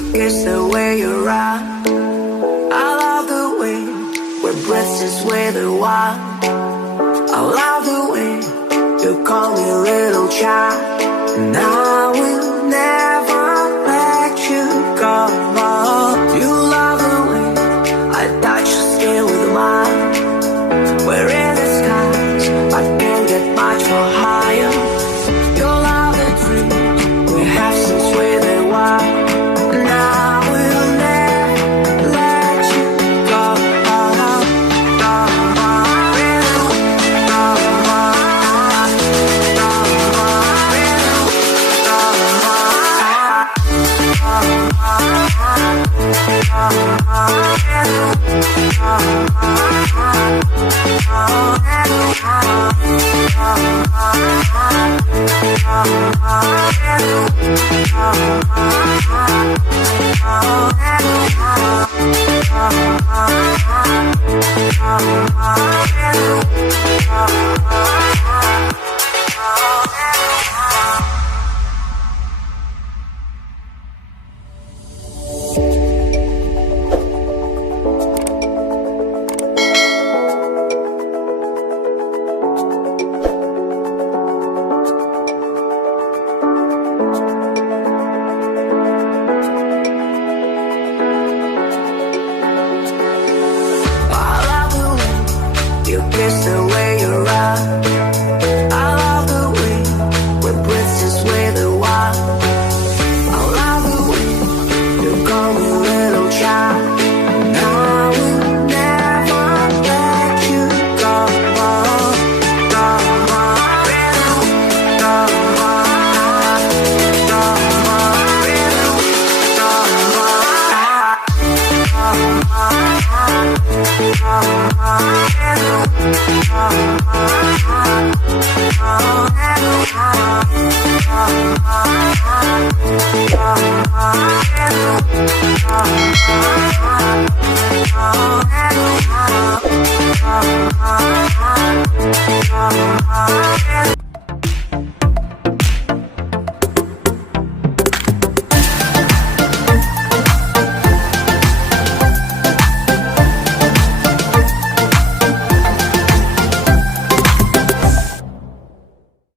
You kiss the way you rock. I love the way we're breathless with the wild. I love the way you call me little child. And I will never let you go. You love the way I touch your skin with mine. We're in the skies, I can't get much more higher. You love the dreams we have since we were wild. And I will never let you go. Kiss the way you rock. I love the way we're breathless with the wild. I love the way you call me little child. And I will never let you go.